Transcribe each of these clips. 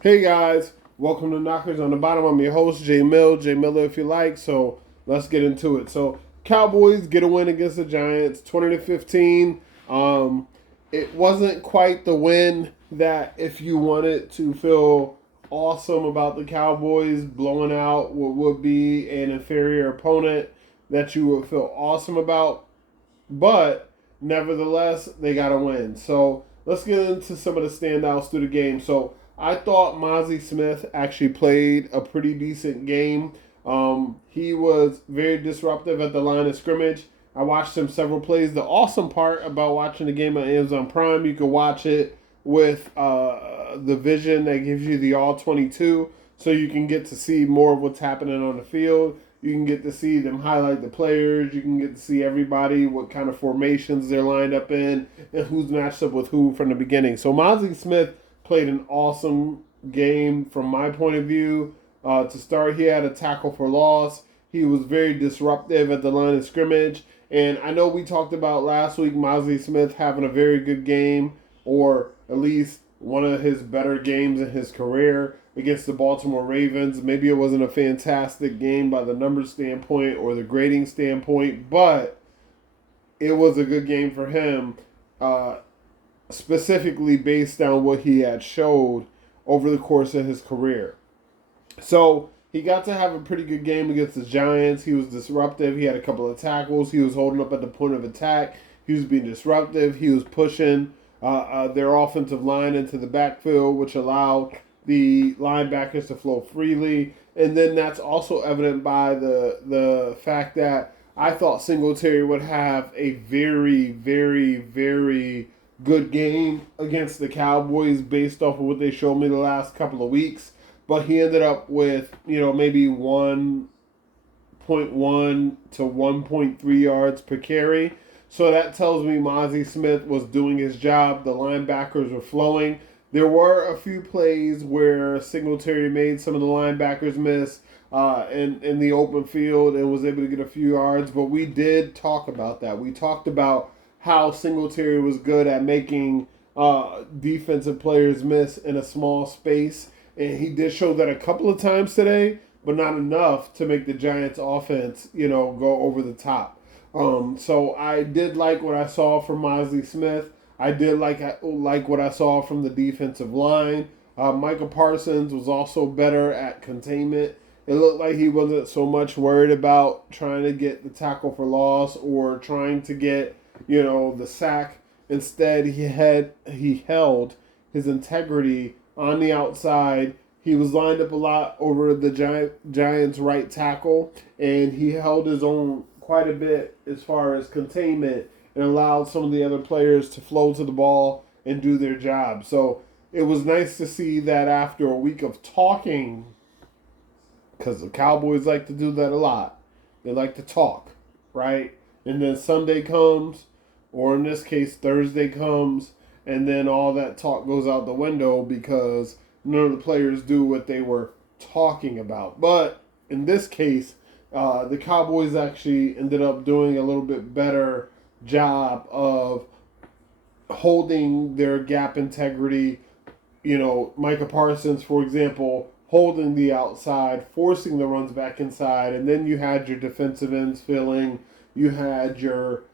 Hey guys, welcome to Knockers on the Bottom. I'm your host, Jay Miller if you like. So let's get into it. So Cowboys get a win against the Giants, 20-15. It wasn't quite the win that if you wanted to feel awesome about the Cowboys blowing out what would be an inferior opponent that you would feel awesome about, but nevertheless, they got to win. So let's get into some of the standouts through the game. So I thought Mozzie Smith actually played a pretty decent game. He was very disruptive at the line of scrimmage. I watched him several plays. The awesome part about watching the game on Amazon Prime, you can watch it with the vision that gives you the all 22, so you can get to see more of what's happening on the field. You can get to see them highlight the players. You can get to see everybody, what kind of formations they're lined up in, and who's matched up with who from the beginning. So Mozzie Smith played an awesome game from my point of view. To start, he had a tackle for loss. He was very disruptive at the line of scrimmage. And I know we talked about last week Mozzie Smith having a very good game, or at least one of his better games in his career against the Baltimore Ravens. Maybe it wasn't a fantastic game by the numbers standpoint or the grading standpoint, but it was a good game for him, specifically based on what he had showed over the course of his career. So he got to have a pretty good game against the Giants. He was disruptive. He had a couple of tackles. He was holding up at the point of attack. He was being disruptive. He was pushing their offensive line into the backfield, which allowed the linebackers to flow freely. And then that's also evident by the fact that I thought Singletary would have a very, very, very good game against the Cowboys based off of what they showed me the last couple of weeks. But he ended up with, maybe 1.1 to 1.3 yards per carry. So that tells me Mozzie Smith was doing his job. The linebackers were flowing. There were a few plays where Singletary made some of the linebackers miss in the open field and was able to get a few yards. But we did talk about that. We talked about how Singletary was good at making defensive players miss in a small space. And he did show that a couple of times today, but not enough to make the Giants offense, go over the top. So I did like what I saw from Mozzie Smith. I did like what I saw from the defensive line. Micah Parsons was also better at containment. It looked like he wasn't so much worried about trying to get the tackle for loss or trying to get, the sack. Instead, he held his integrity on the outside. He was lined up a lot over the Giants' right tackle, and he held his own quite a bit as far as containment and allowed some of the other players to flow to the ball and do their job. So it was nice to see that after a week of talking, because the Cowboys like to do that a lot. They like to talk, right? And then Sunday comes, or in this case, Thursday comes, and then all that talk goes out the window because none of the players do what they were talking about. But in this case, the Cowboys actually ended up doing a little bit better job of holding their gap integrity. Micah Parsons, for example, holding the outside, forcing the runs back inside, and then you had your defensive ends filling, you had your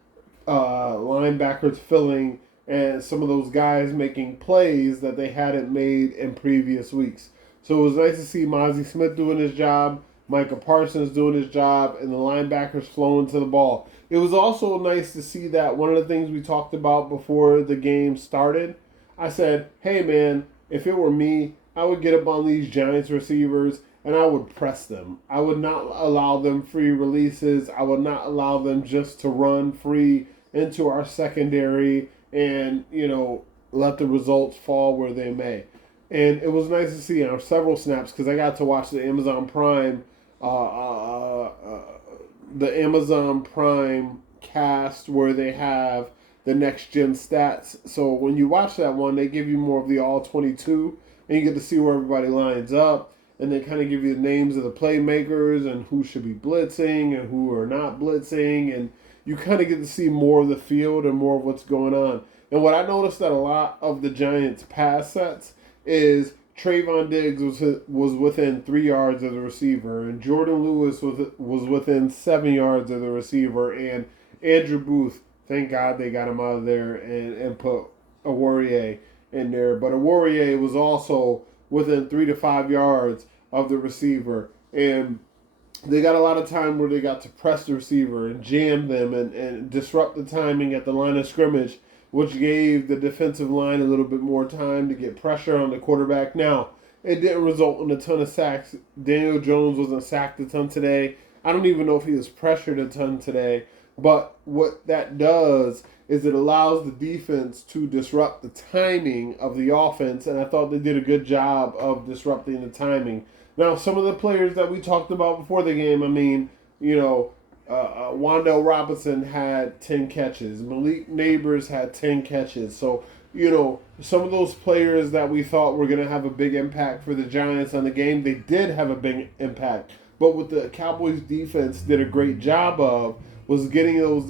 linebackers filling, and some of those guys making plays that they hadn't made in previous weeks. So it was nice to see Mozzie Smith doing his job, Micah Parsons doing his job, and the linebackers flowing to the ball. It was also nice to see that one of the things we talked about before the game started, I said, hey man, if it were me, I would get up on these Giants receivers and I would press them. I would not allow them free releases. I would not allow them just to run free into our secondary and, let the results fall where they may. And it was nice to see on several snaps because I got to watch the Amazon Prime cast where they have the next gen stats. So when you watch that one, they give you more of the all 22, and you get to see where everybody lines up, and they kind of give you the names of the playmakers and who should be blitzing and who are not blitzing, and you kind of get to see more of the field and more of what's going on. And what I noticed that a lot of the Giants pass sets is Trayvon Diggs was within 3 yards of the receiver, and Jordan Lewis was within 7 yards of the receiver, and Andrew Booth. Thank God they got him out of there and put Awarrior in there. But Awarrior was also within 3 to 5 yards of the receiver, and they got a lot of time where they got to press the receiver and jam them and disrupt the timing at the line of scrimmage, which gave the defensive line a little bit more time to get pressure on the quarterback. Now, it didn't result in a ton of sacks. Daniel Jones wasn't sacked a ton today. I don't even know if he was pressured a ton today. But what that does is it allows the defense to disrupt the timing of the offense, and I thought they did a good job of disrupting the timing. Now, some of the players that we talked about before the game, I mean, Wan'Dale Robinson had 10 catches. Malik Neighbors had 10 catches. So, some of those players that we thought were going to have a big impact for the Giants on the game, they did have a big impact. But what the Cowboys defense did a great job of was getting those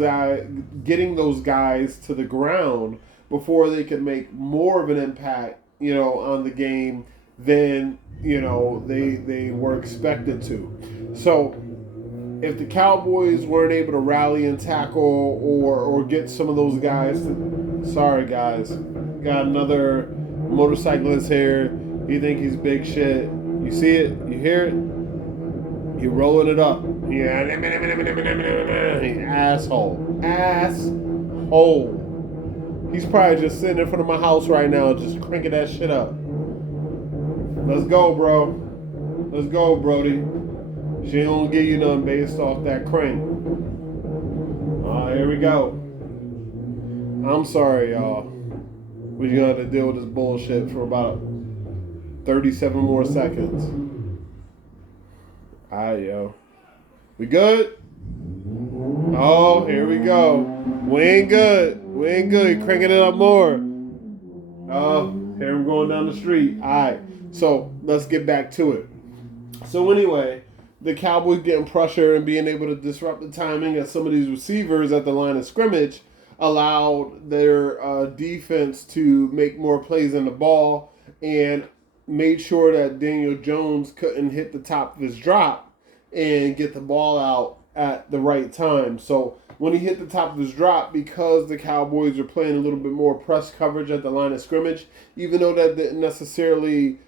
guys to the ground before they could make more of an impact, on the game than they were expected to. So if the Cowboys weren't able to rally and tackle or get some of those guys, sorry guys, got another motorcyclist here. You think he's big shit? You see it? You hear it? He rolling it up. Yeah, asshole. He's probably just sitting in front of my house right now, just cranking that shit up. Let's go, bro. Let's go, Brody. She ain't gonna give you nothing based off that crank. Here we go. I'm sorry, y'all. We're gonna have to deal with this bullshit for about 37 more seconds. Alright, yo. We good? Oh, here we go. We ain't good. You're cranking it up more. Oh, here I'm going down the street. Alright. So, let's get back to it. So, anyway, the Cowboys getting pressure and being able to disrupt the timing of some of these receivers at the line of scrimmage allowed their defense to make more plays in the ball and made sure that Daniel Jones couldn't hit the top of his drop and get the ball out at the right time. So when he hit the top of his drop, because the Cowboys are playing a little bit more press coverage at the line of scrimmage, even though that didn't necessarily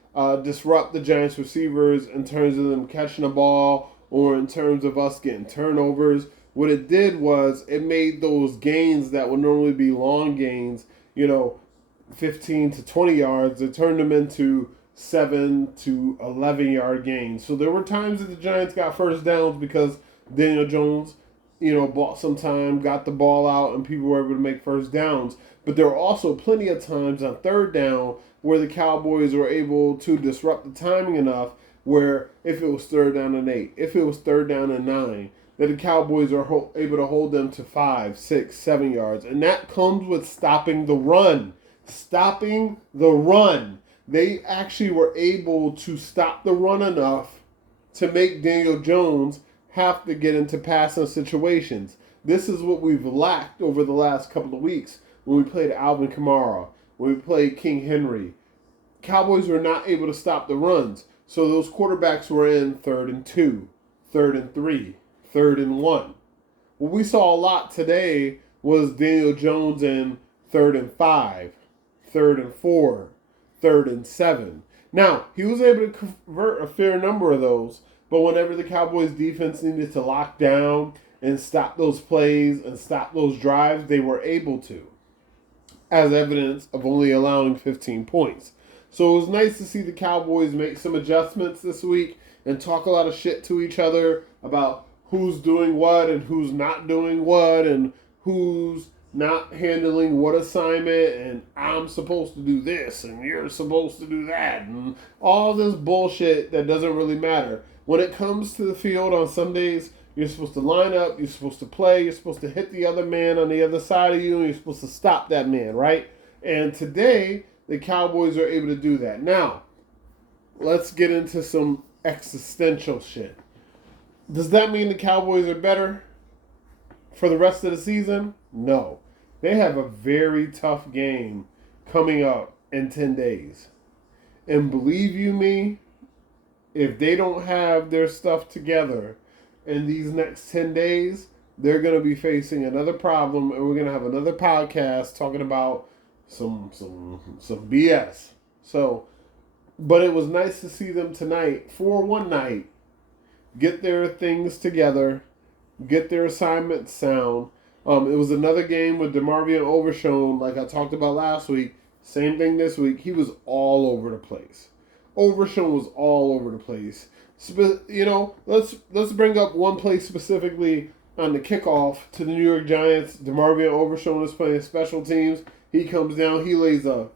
disrupt the Giants receivers in terms of them catching the ball or in terms of us getting turnovers, what it did was it made those gains that would normally be long gains, 15 to 20 yards, it turned them into 7 to 11 yard gains. So there were times that the Giants got first downs because Daniel Jones, bought some time, got the ball out, and people were able to make first downs. But there were also plenty of times on third down where the Cowboys were able to disrupt the timing enough where if it was third down and 8, if it was third down and 9, that the Cowboys are able to hold them to 5, 6, 7 yards. And that comes with stopping the run. Stopping the run. They actually were able to stop the run enough to make Daniel Jones have to get into passing situations. This is what we've lacked over the last couple of weeks when we played Alvin Kamara, when we played King Henry. Cowboys were not able to stop the runs. So those quarterbacks were in 3rd and 2, 3rd and 3, 3rd and 1. What we saw a lot today was Daniel Jones in 3rd and 5, 3rd and 4, 3rd and 7. Now, he was able to convert a fair number of those, but whenever the Cowboys defense needed to lock down and stop those plays and stop those drives, they were able to, as evidence of only allowing 15 points. So it was nice to see the Cowboys make some adjustments this week and talk a lot of shit to each other about who's doing what and who's not doing what and who's not handling what assignment and I'm supposed to do this and you're supposed to do that and all this bullshit that doesn't really matter. When it comes to the field on Sundays, you're supposed to line up, you're supposed to play, you're supposed to hit the other man on the other side of you, and you're supposed to stop that man, right? And today, the Cowboys are able to do that. Now, let's get into some existential shit. Does that mean the Cowboys are better for the rest of the season? No. They have a very tough game coming up in 10 days. And believe you me, if they don't have their stuff together in these next 10 days, they're going to be facing another problem, and we're going to have another podcast talking about some BS. So, but it was nice to see them tonight for one night get their things together, get their assignments sound. It was another game with DeMarvion Overshown, like I talked about last week. Same thing this week. He was all over the place. Overshown was all over the place. Let's bring up one play specifically on the kickoff to the New York Giants. DeMarvion Overshown is playing special teams. He comes down. He lays a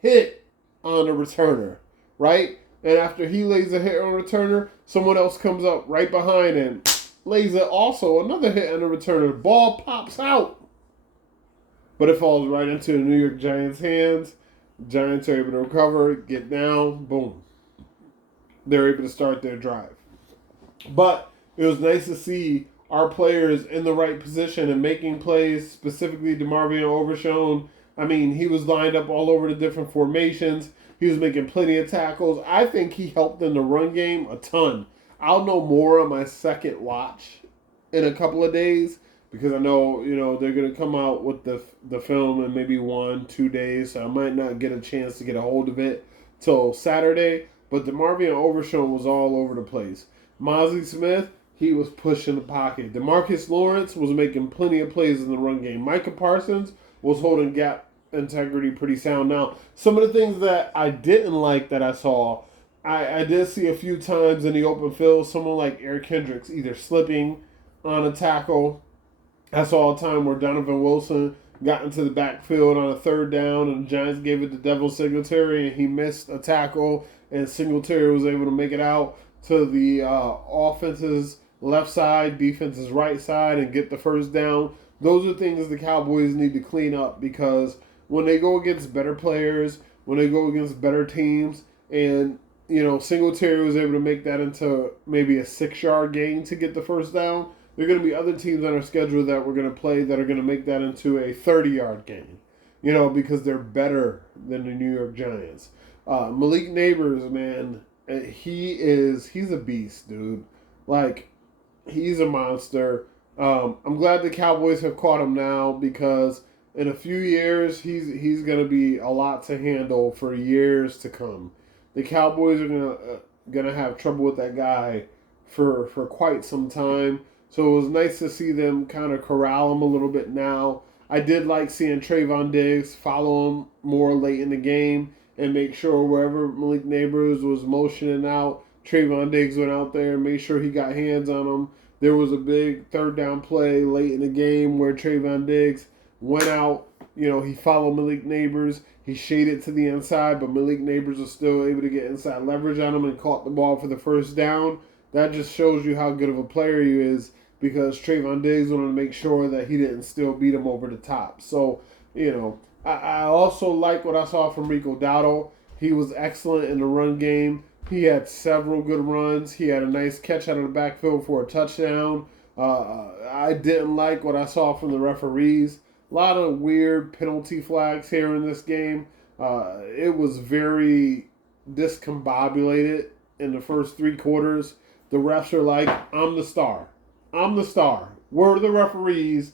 hit on a returner, right? And after he lays a hit on a returner, someone else comes up right behind and lays also another hit on the returner. The ball pops out, but it falls right into the New York Giants' hands. Giants are able to recover, get down, boom. They're able to start their drive. But it was nice to see our players in the right position and making plays, specifically DeMarvion Overshown. I mean, he was lined up all over the different formations. He was making plenty of tackles. I think he helped in the run game a ton. I'll know more on my second watch in a couple of days because I know, they're going to come out with the film in maybe 1-2 days, so I might not get a chance to get a hold of it till Saturday. But DeMarvion Overshown was all over the place. Mozzie Smith, he was pushing the pocket. DeMarcus Lawrence was making plenty of plays in the run game. Micah Parsons was holding gap integrity pretty sound. Now, some of the things that I didn't like that I saw, I did see a few times in the open field, someone like Eric Hendricks either slipping on a tackle. I saw a time where Donovan Wilson got into the backfield on a third down, and the Giants gave it to Devin Singletary, and he missed a tackle, and Singletary was able to make it out to the offense's left side, defense's right side, and get the first down. Those are things the Cowboys need to clean up because when they go against better players, when they go against better teams, and Singletary was able to make that into maybe a 6-yard gain to get the first down, there are going to be other teams on our schedule that we're going to play that are going to make that into a 30-yard gain, because they're better than the New York Giants. Malik Neighbors, man, he's a beast, dude. Like, he's a monster. I'm glad the Cowboys have caught him now because in a few years, he's going to be a lot to handle for years to come. The Cowboys are gonna have trouble with that guy for quite some time. So it was nice to see them kind of corral him a little bit now. I did like seeing Trayvon Diggs follow him more late in the game and make sure wherever Malik Neighbors was motioning out, Trayvon Diggs went out there and made sure he got hands on him. There was a big third down play late in the game where Trayvon Diggs went out. He followed Malik Neighbors. He shaded to the inside, but Malik Neighbors was still able to get inside leverage on him and caught the ball for the first down. That just shows you how good of a player he is because Trayvon Diggs wanted to make sure that he didn't still beat him over the top. So, I also like what I saw from Rico Dowdle. He was excellent in the run game. He had several good runs. He had a nice catch out of the backfield for a touchdown. I didn't like what I saw from the referees. A lot of weird penalty flags here in this game. It was very discombobulated in the first 3 quarters. The refs are like, I'm the star. I'm the star. We're the referees.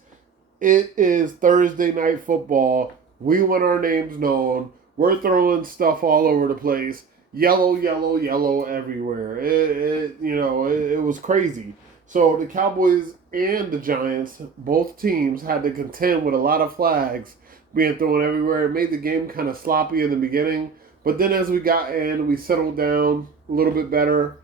It is Thursday night football. We want our names known. We're throwing stuff all over the place. Yellow, yellow, yellow everywhere. It was crazy. So the Cowboys and the Giants, both teams, had to contend with a lot of flags being thrown everywhere. It made the game kind of sloppy in the beginning. But then as we got in, we settled down a little bit better.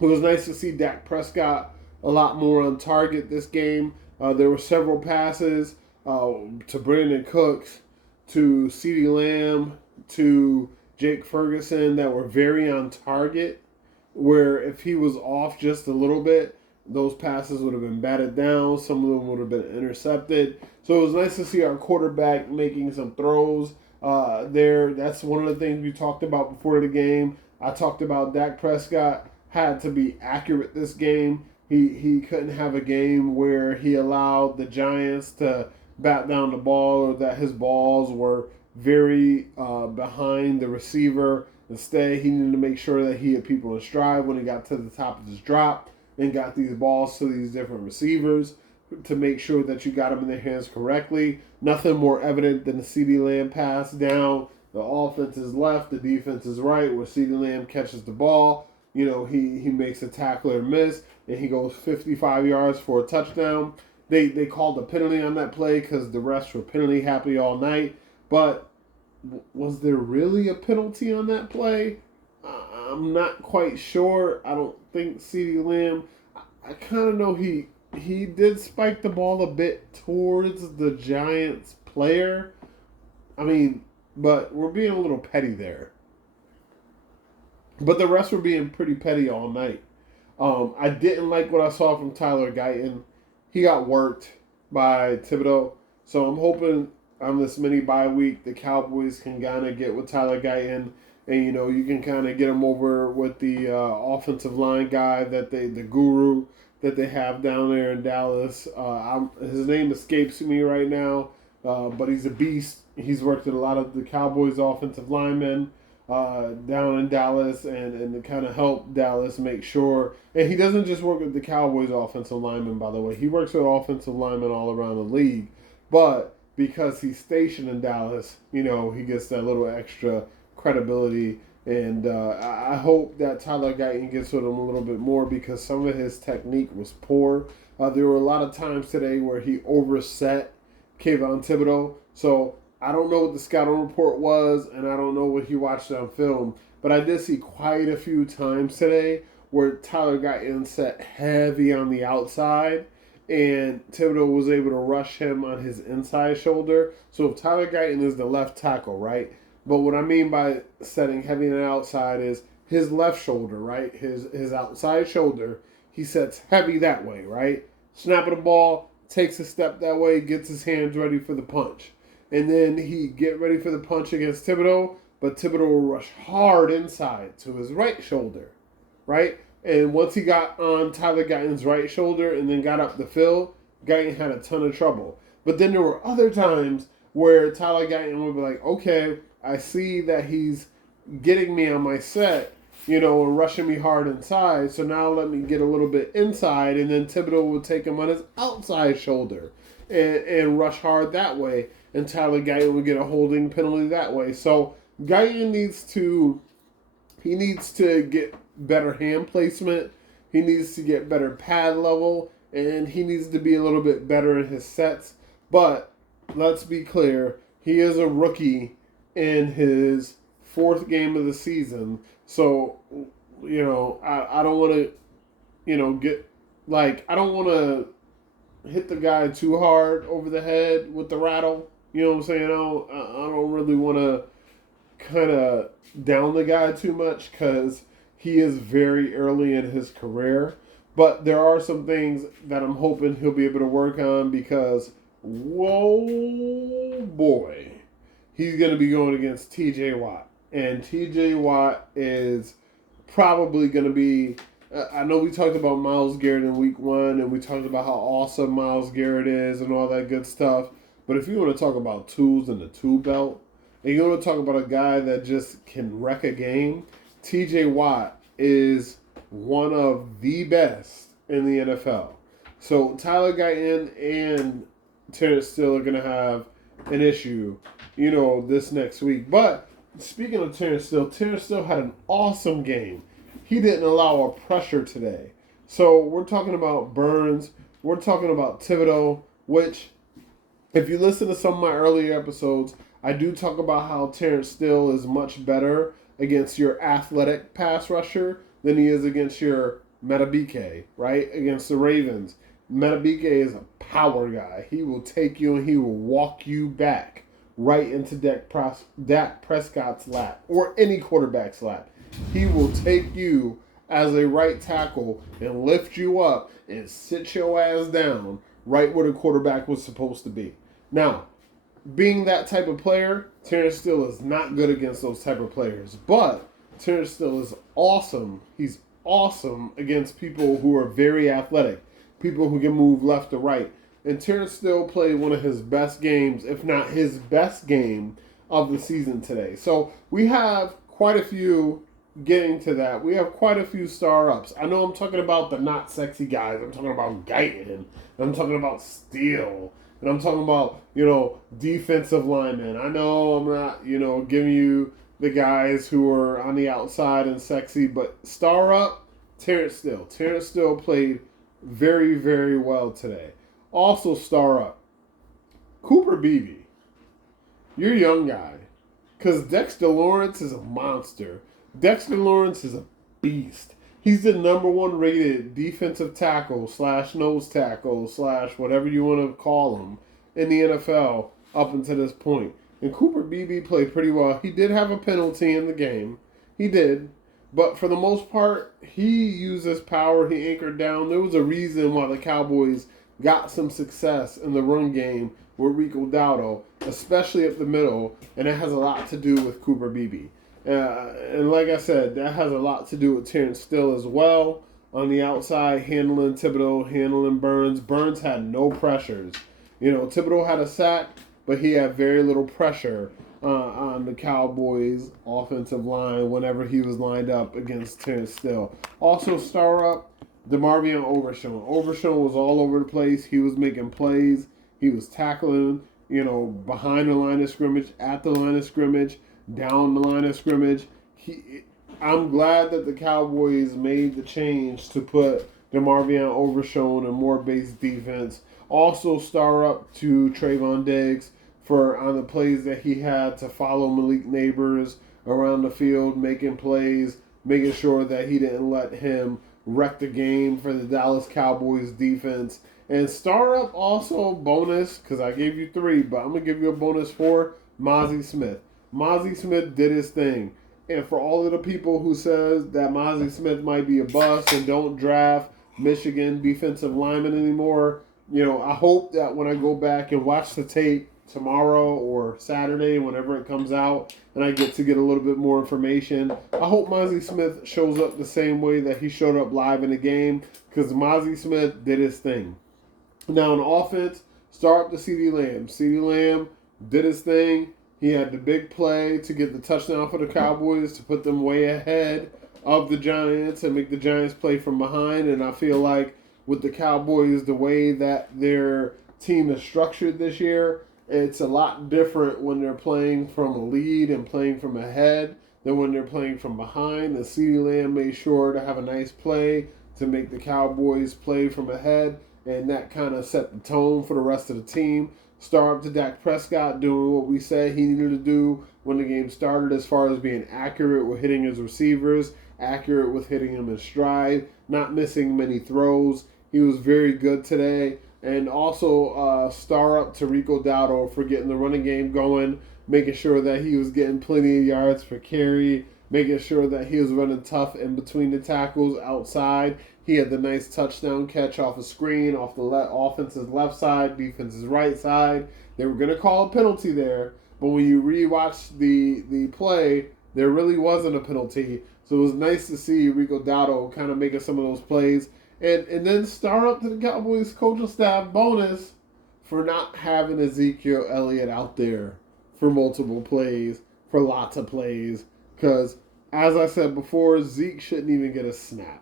It was nice to see Dak Prescott a lot more on target this game. There were several passes to Brandon Cooks, to CeeDee Lamb, to Jake Ferguson that were very on target, where if he was off just a little bit, those passes would have been batted down. Some of them would have been intercepted. So it was nice to see our quarterback making some throws there. That's one of the things we talked about before the game. I talked about Dak Prescott had to be accurate this game. He couldn't have a game where he allowed the Giants to bat down the ball or that his balls were very behind the receiver Instead, he needed to make sure that he had people in stride when he got to the top of his drop and got these balls to these different receivers to make sure that you got them in their hands correctly. Nothing more evident than the CeeDee Lamb pass down. The offense is left, the defense is right, where CeeDee Lamb catches the ball. You know, he makes a tackler miss, and he goes 55 yards for a touchdown. They called a penalty on that play because the refs were penalty happy all night. But was there really a penalty on that play? I'm not quite sure. I don't think CeeDee Lamb. I kind of know he did spike the ball a bit towards the Giants player. I mean, but we're being a little petty there. But the rest were being pretty petty all night. I didn't like what I saw from Tyler Guyton. He got worked by Thibodeau. So I'm hoping on this mini bye week the Cowboys can kind of get with Tyler Guyton. And, you know, you can kind of get him over with the offensive line guy the guru that they have down there in Dallas. His name escapes me right now, but he's a beast. He's worked with a lot of the Cowboys offensive linemen down in Dallas and to kind of help Dallas make sure. And he doesn't just work with the Cowboys offensive linemen, by the way. He works with offensive linemen all around the league. But because he's stationed in Dallas, you know, he gets that little extra credibility. And I hope that Tyler Guyton gets with him a little bit more because some of his technique was poor. There were a lot of times today where he overset Kayvon Thibodeau. So I don't know what the scouting report was, and I don't know what he watched on film. But I did see quite a few times today where Tyler Guyton set heavy on the outside, and Thibodeau was able to rush him on his inside shoulder. So if Tyler Guyton is the left tackle, right? But what I mean by setting heavy on the outside is his left shoulder, right? His outside shoulder, he sets heavy that way, right? Snapping the ball, takes a step that way, gets his hands ready for the punch. And then he get ready for the punch against Thibodeau, but Thibodeau will rush hard inside to his right shoulder, right? And once he got on Tyler Guyton's right shoulder and then got up the field, Guyton had a ton of trouble. But then there were other times where Tyler Guyton would be like, okay, I see that he's getting me on my set, you know, and rushing me hard inside. So now let me get a little bit inside, and then Thibodeau will take him on his outside shoulder and rush hard that way. And Tyler Guyton would get a holding penalty that way. So Guyton needs to get better hand placement. He needs to get better pad level, and he needs to be a little bit better in his sets. But let's be clear, he is a rookie in his fourth game of the season. So, you know, I don't want to, you know, I don't want to hit the guy too hard over the head with the rattle. You know what I'm saying? I don't really want to kind of down the guy too much because he is very early in his career. But there are some things that I'm hoping he'll be able to work on because, whoa, boy, he's going to be going against T.J. Watt. And T.J. Watt is probably going to be, I know we talked about Myles Garrett in week 1, and we talked about how awesome Myles Garrett is and all that good stuff. But if you want to talk about tools in the tool belt, and you want to talk about a guy that just can wreck a game, T.J. Watt is one of the best in the NFL. So Tyler Guyton and Terrence Steele are going to have an issue, you know, this next week. But speaking of Terrence Steele had an awesome game. He didn't allow a pressure today. So we're talking about Burns. We're talking about Thibodeau, which, if you listen to some of my earlier episodes, I do talk about how Terrence Steele is much better against your athletic pass rusher than he is against your Metabike, right? Against the Ravens. Metabike is a power guy. He will take you and he will walk you back right into Dak Prescott's lap or any quarterback's lap. He will take you as a right tackle and lift you up and sit your ass down right where the quarterback was supposed to be. Now, being that type of player, Terrence Steele is not good against those type of players. But Terrence Steele is awesome. He's awesome against people who are very athletic, people who can move left to right. And Terrence Steele played one of his best games, if not his best game of the season today. So we have quite a few, getting to that, we have quite a few star ups. I know I'm talking about the not sexy guys. I'm talking about Guyton. I'm talking about Steele. And I'm talking about, defensive linemen. I know I'm not, giving you the guys who are on the outside and sexy, but star up, Terrence Steele. Terrence Steele played very, very well today. Also star up, Cooper Beebe. You're a young guy. Because Dexter Lawrence is a monster. Dexter Lawrence is a beast. He's the number one rated defensive tackle / nose tackle / whatever you want to call him in the NFL up until this point. And Cooper Beebe played pretty well. He did have a penalty in the game. He did. But for the most part, he used his power. He anchored down. There was a reason why the Cowboys got some success in the run game with Rico Dowdle, especially up the middle, and it has a lot to do with Cooper Beebe. And like I said, that has a lot to do with Terrence Steele as well. On the outside, handling Thibodeau, handling Burns. Burns had no pressures. Thibodeau had a sack, but he had very little pressure on the Cowboys' offensive line whenever he was lined up against Terrence Steele. Also, star up, DeMarvion Overshown. Overshown was all over the place. He was making plays. He was tackling, behind the line of scrimmage, at the line of scrimmage, down the line of scrimmage. I'm glad that the Cowboys made the change to put DeMarvion Overshown in more base defense. Also star up to Trayvon Diggs for on the plays that he had to follow Malik Neighbors around the field, making plays, making sure that he didn't let him wreck the game for the Dallas Cowboys defense. And star up also bonus, because I gave you 3, but I'm going to give you a bonus for Mozzie Smith. Mozzie Smith did his thing. And for all of the people who says that Mozzie Smith might be a bust and don't draft Michigan defensive linemen anymore, I hope that when I go back and watch the tape tomorrow or Saturday, whenever it comes out, and I get to get a little bit more information, I hope Mozzie Smith shows up the same way that he showed up live in the game, because Mozzie Smith did his thing. Now, on offense, start up to CeeDee Lamb. CeeDee Lamb did his thing. He had the big play to get the touchdown for the Cowboys to put them way ahead of the Giants and make the Giants play from behind. And I feel like with the Cowboys, the way that their team is structured this year, it's a lot different when they're playing from a lead and playing from ahead than when they're playing from behind. And CeeDee Lamb made sure to have a nice play to make the Cowboys play from ahead. And that kind of set the tone for the rest of the team. Star up to Dak Prescott doing what we said he needed to do when the game started as far as being accurate with hitting his receivers, accurate with hitting him in stride, not missing many throws. He was very good today. And also star up to Rico Dowdle for getting the running game going, making sure that he was getting plenty of yards per carry, making sure that he was running tough in between the tackles outside. He had the nice touchdown catch off a screen, off the offense's left side, defense's right side. They were going to call a penalty there, but when you rewatch the play, there really wasn't a penalty. So it was nice to see Rico Dowdle kind of making some of those plays. And then star up to the Cowboys coaching staff bonus for not having Ezekiel Elliott out there for multiple plays, for lots of plays. Because, as I said before, Zeke shouldn't even get a snap.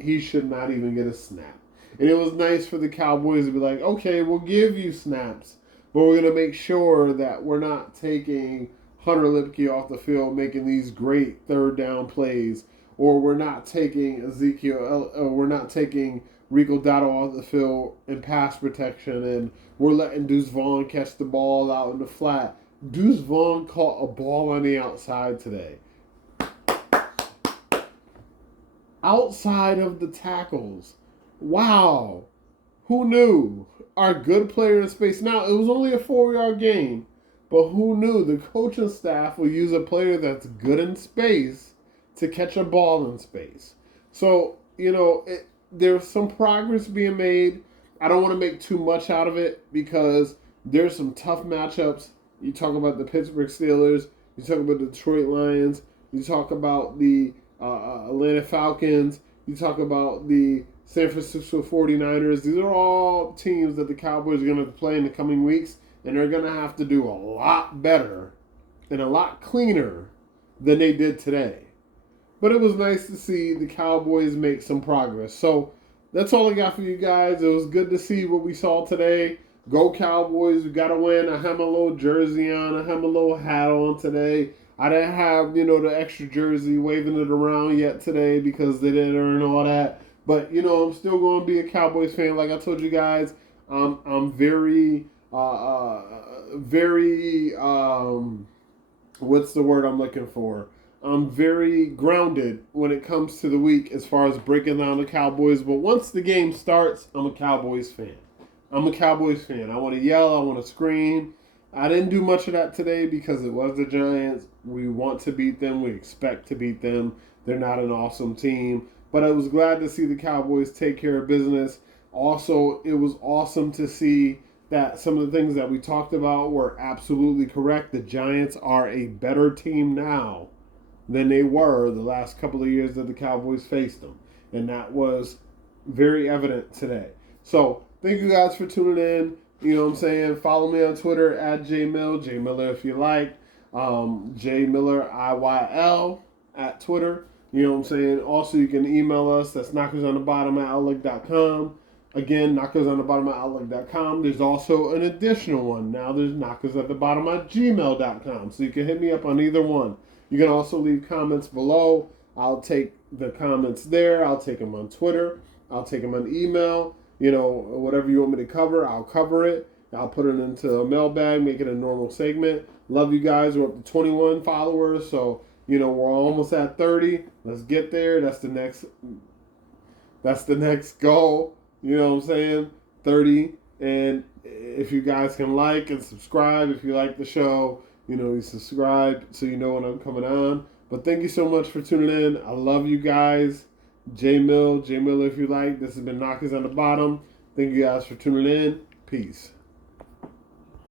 He should not even get a snap. And it was nice for the Cowboys to be like, okay, we'll give you snaps, but we're going to make sure that we're not taking Hunter Lipke off the field making these great third down plays, or we're not taking we're not taking Rico Dowdle off the field in pass protection, and we're letting Deuce Vaughn catch the ball out in the flat. Deuce Vaughn caught a ball on the outside today. Outside of the tackles. Wow. Who knew? Our good player in space. Now, it was only a 4-yard gain, but who knew the coaching staff will use a player that's good in space to catch a ball in space. So, there's some progress being made. I don't want to make too much out of it because there's some tough matchups. You talk about the Pittsburgh Steelers. You talk about the Detroit Lions. You talk about the Atlanta Falcons. You talk about the San Francisco 49ers. These are all teams that the Cowboys are going to play in the coming weeks, and they're going to have to do a lot better and a lot cleaner than they did today. But it was nice to see the Cowboys make some progress. So that's all I got for you guys. It was good to see what we saw today. Go Cowboys. We got to win. I have my little jersey on. I have my little hat on today. I didn't have, the extra jersey waving it around yet today because they didn't earn all that. But, I'm still going to be a Cowboys fan. Like I told you guys, I'm very, very, what's the word I'm looking for? I'm very grounded when it comes to the week as far as breaking down the Cowboys. But once the game starts, I'm a Cowboys fan. I'm a Cowboys fan. I want to yell. I want to scream. I didn't do much of that today because it was the Giants. We want to beat them. We expect to beat them. They're not an awesome team. But I was glad to see the Cowboys take care of business. Also, it was awesome to see that some of the things that we talked about were absolutely correct. The Giants are a better team now than they were the last couple of years that the Cowboys faced them. And that was very evident today. So thank you guys for tuning in. You know what I'm saying? Follow me on Twitter at JMill, JMiller if you like. JMiller IYL at Twitter. You know what I'm saying? Also, you can email us. That's knockersonthebottom at outlook.com. Again, knockersonthebottom at outlook.com. There's also an additional one. Now there's knockersatthebottom at gmail.com. So you can hit me up on either one. You can also leave comments below. I'll take the comments there. I'll take them on Twitter. I'll take them on email. Whatever you want me to cover, I'll cover it. I'll put it into a mailbag, make it a normal segment. Love you guys. We're up to 21 followers, so we're almost at 30. Let's get there. That's the next goal. You know what I'm saying? 30. And if you guys can like and subscribe, if you like the show, you subscribe so you know when I'm coming on. But thank you so much for tuning in. I love you guys. J Mill if you like. This has been Knockers on the Bottom. Thank you guys for tuning in. Peace.